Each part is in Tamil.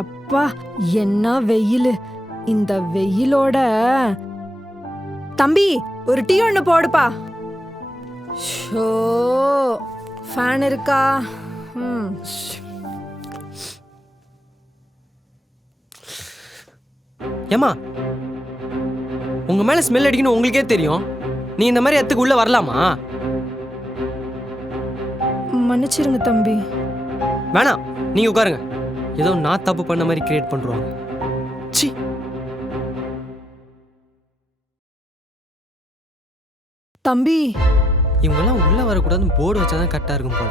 எப்பா என்ன வெயில்! இந்த வெயிலோட தம்பி ஒரு டீ ஒன்று போடுப்பா. ஷோ ஃபேன் இருக்கா? ஏமா உங்க மேல ஸ்மெல் அடிக்கணும் உங்களுக்கே தெரியும். நீ இந்த மாதிரி இடத்துக்கு உள்ள வரலாமா? மன்னிச்சிருங்க தம்பி. வேணாம், நீங்க உட்காருங்க. ஏதோ நான் தப்பு பண்ண மாதிரி கிரியேட் பண்றாங்க. சி, தம்பி இவங்கெல்லாம் உள்ள வரக்கூடாதுன்னு போர்டு வச்சாதான் கரெக்டா இருக்கும் போல.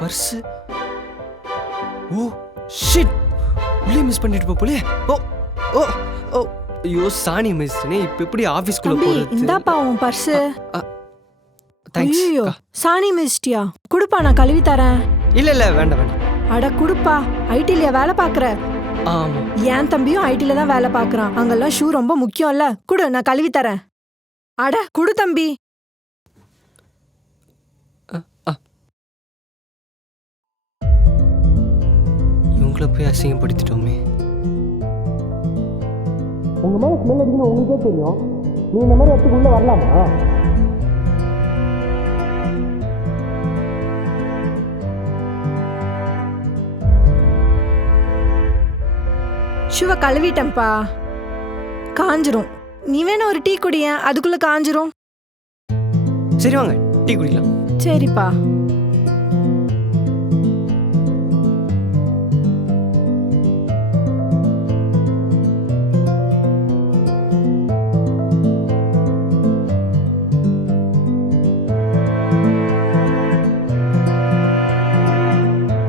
பர்ஸ். ஓ ஷிட், உள்ளே மிஸ் பண்ணிட்டு போலே. ஓ ஓ ஓ ஐயோ சாணி மிஸ்னே. இப்போ எப்படி ஆபீஸ்க்குள்ள போறது? இந்தாப்பா உன் பர்ஸ். தேங்க்ஸ். ஐயோ சாணி மிஸ்டியா? குடுப்பா, நான் கழுவி தரேன். இல்ல இல்ல வேண்டாம் வேண்டாம். அட குடுப்பா, ஐடில வேலை பாக்குற. ஆமா, என் தம்பியும் ஐடில தான் வேலை பாக்குறான். அங்கெல்லாம் ஷூ ரொம்ப முக்கியம் இல்ல. குடு, நான் கழுவி தரேன். அட குடு தம்பி. இவங்கள போய் அசிங்கப்படுத்திட்டோமே. உங்க மேல ஸ்மெல் அடிக்கணும் உங்களுக்கே தெரியும். நீ இந்த மாதிரி இடத்துக்கு உள்ள வரலாமா? ஷூவை கழுவிட்டேன்ப்பா. காஞ்சிரும். நீ வேணா ஒரு டீ குடியேன், அதுக்குள்ள காஞ்சிரும். சரி வாங்க டீ குடிக்கலாம். சரிப்பா.